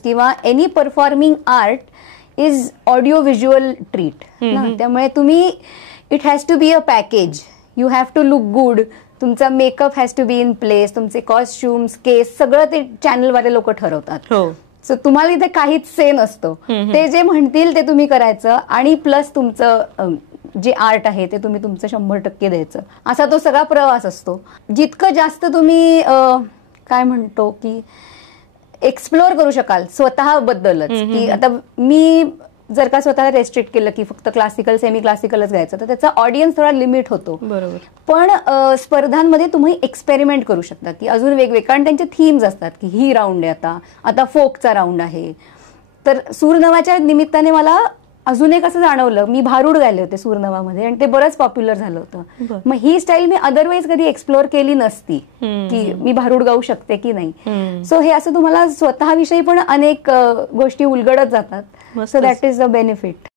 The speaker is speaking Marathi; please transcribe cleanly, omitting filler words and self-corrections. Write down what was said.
किंवा any performing art is audio visual treat ना, त्यामुळे तुम्ही it has to be a package. You have to look good, तुमचा makeup has to be in place, तुमचे कॉस्ट्युम्स, केस सगळं ते चॅनलवाले लोक ठरवतात. सो तुम्हाला इथे काहीच से नसतो. ते जे म्हणतील ते तुम्ही करायचं आणि प्लस तुमचं जे आर्ट आहे ते तुम्ही तुमचं 100% द्यायचं. असा तो सगळा प्रवास असतो. जितकं जास्त तुम्ही काय म्हणतो की एक्सप्लोअर करू शकाल स्वतःबद्दलच, की आता मी जर का स्वतःला रेस्ट्रिक्ट केलं की फक्त क्लासिकल सेमी क्लासिकलच घ्यायचं तर त्याचा ऑडियन्स थोडा लिमिट होतो. बरोबर. पण स्पर्धांमध्ये तुम्ही एक्सपेरिमेंट करू शकता की अजून वेगवेगळे, कारण त्यांचे थीम्स असतात की ही राऊंड आहे, आता फोकचा राऊंड आहे. तर सूरनवाच्या निमित्ताने मला अजून एक असं जाणवलं, मी भारूड गायले होते सूरनवामध्ये आणि ते बरंच पॉप्युलर झालं होतं. मग ही स्टाईल मी अदरवाईज कधी एक्सप्लोअर केली नसती की मी भारूड गाऊ शकते की नाही. सो हे असं तुम्हाला स्वतःविषयी पण अनेक गोष्टी उलगडत जातात. So that is the benefit.